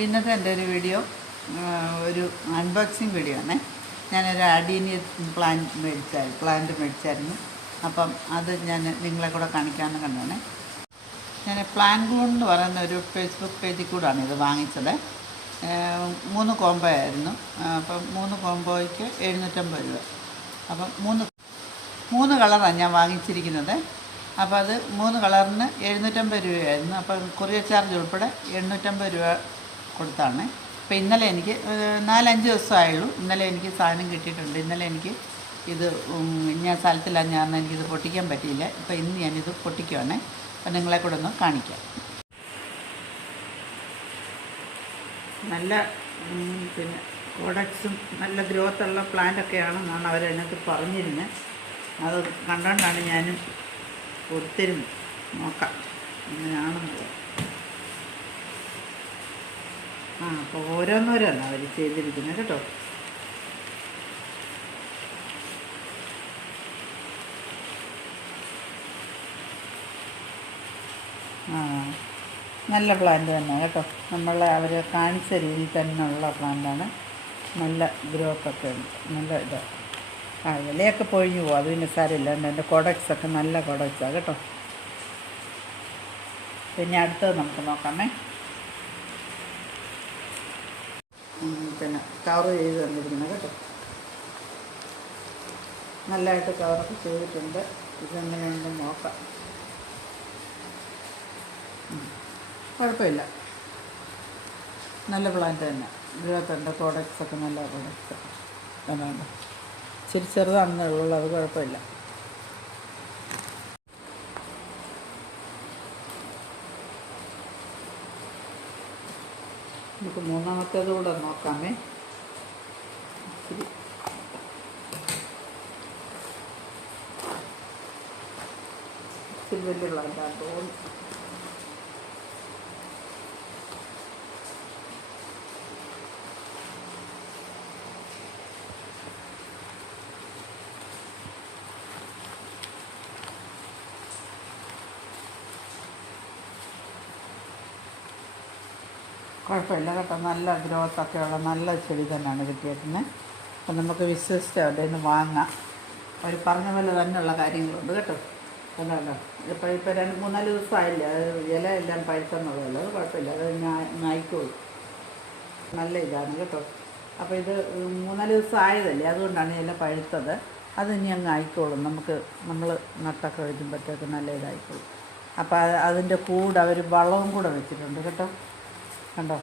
ഇന്നത്തെ എൻ്റെ ഒരു വീഡിയോ ഒരു അൺബോക്സിങ് വീഡിയോ ആണ്. ഞാനൊരു അഡീനിയ പ്ലാന്റ് മേടിച്ചായിരുന്നു. അപ്പം അത് ഞാൻ നിങ്ങളെ കൂടെ കാണിക്കാമെന്ന് കണ്ടാണ്. ഞാൻ പ്ലാൻ ഗ്ലൂ എന്ന് പറയുന്ന ഒരു ഫേസ്ബുക്ക് പേജിൽ കൂടാണ് ഇത് വാങ്ങിച്ചത്. 3 കോംബോ ആയിരുന്നു. അപ്പം 3 കോംബോയ്ക്ക് 750 രൂപ. അപ്പം മൂന്ന് കളറാണ് ഞാൻ വാങ്ങിച്ചിരിക്കുന്നത്. അപ്പോൾ അത് 3 കളറിന് 750 രൂപയായിരുന്നു. അപ്പം കൊറിയർ ചാർജ് ഉൾപ്പെടെ 850 രൂപ കൊടുത്താണ്. അപ്പോൾ ഇന്നലെ എനിക്ക് 4-5 ദിവസമായുള്ളൂ. ഇന്നലെ എനിക്ക് സാധനം കിട്ടിയിട്ടുണ്ട്. ഇന്നലെ എനിക്ക് ഇത് ഞാൻ സ്ഥലത്തില്ലാഞ്ഞാൽ എനിക്കിത് പൊട്ടിക്കാൻ പറ്റിയില്ല. അപ്പോൾ ഇന്ന് ഞാനിത് പൊട്ടിക്കുവാണ്. അപ്പം നിങ്ങളെ കൂടെ ഒന്ന് കാണിക്കാം. നല്ല പിന്നെ പ്രോഡക്ട്സും നല്ല ഗ്രോത്തുള്ള പ്ലാന്റൊക്കെയാണെന്നാണ് അവരതിനകത്ത് പറഞ്ഞിരുന്നത്. അത് കണ്ടുകൊണ്ടാണ് ഞാനും കൊടുത്തിരുന്നത്. നോക്കാം എങ്ങനെയാണെന്നുള്ളത്. അപ്പോൾ ഓരോന്നോരോന്നാണ് അവർ ചെയ്തിരിക്കുന്നത് കേട്ടോ. നല്ല പ്ലാന്റ് തന്നെ കേട്ടോ. അവർ കാണിച്ച രീതിയിൽ തന്നെയുള്ള പ്ലാന്റാണ്. നല്ല ഗ്രോത്തൊക്കെ ഉണ്ട്. നല്ല ഇതാണ്. ഇലയൊക്കെ പൊഴിഞ്ഞു പോകും. അത് പിന്നെ സാരമില്ല. എൻ്റെ കോഡക്സൊക്കെ നല്ല കോഡക്സാണ് കേട്ടോ. പിന്നെ അടുത്തത് നമുക്ക് നോക്കാമേ. പിന്നെ കവർ ചെയ്ത് തന്നിരിക്കുന്നത് കേട്ടോ. നല്ലതായിട്ട് കവറൊക്കെ ചെയ്തിട്ടുണ്ട്. ഇതെങ്ങനെയുണ്ടെന്ന് നോക്കാം. കുഴപ്പമില്ല, നല്ല പ്ലാന്റ് തന്നെ. ഇതിനകത്തുണ്ട് പ്രോഡക്ട്സൊക്കെ നല്ല പ്രോഡക്ട്സ്. അതുകൊണ്ട് ഇച്ചിരി ചെറുതാണെന്നേ ഉള്ളൂ. അത് കുഴപ്പമില്ല. നമുക്ക് മൂന്നാമത്തേത് കൂടെ നോക്കാമേ. ഇച്ചിരി വലിയ പ്ലാന്റാണ് തോന്നുന്നു. കുഴപ്പമില്ല കേട്ടോ. നല്ല ഗ്രോത്തൊക്കെയുള്ള നല്ല ചെടി തന്നെയാണ് കിട്ടിയേക്കുന്നത്. അപ്പം നമുക്ക് വിശ്വസിച്ച് അവിടെ നിന്ന് വാങ്ങാം. അവർ പറഞ്ഞ പോലെ തന്നെയുള്ള കാര്യങ്ങളുണ്ട് കേട്ടോ. അതുകൊണ്ടോ ഇപ്പോൾ 2-3-4 ദിവസമായില്ല. ഇല എല്ലാം പഴുത്തെന്നുള്ളതല്ല. അത് കുഴപ്പമില്ല. അത് നായിക്കോളും. നല്ല ഇതാണ് കേട്ടോ. അപ്പോൾ ഇത് 3-4 ദിവസം ആയതല്ലേ, അതുകൊണ്ടാണ് ഇല പഴുത്തത്. അത് ഇനി അങ്ങ് ആയിക്കോളും. നമ്മൾ നട്ടൊക്കെ വരുമ്പോഴത്തേക്ക് നല്ല ഇതായിക്കോളും. അപ്പോൾ അതിൻ്റെ കൂടെ അവർ വളവും കൂടെ വെച്ചിട്ടുണ്ട് കേട്ടോ. കണ്ടോ,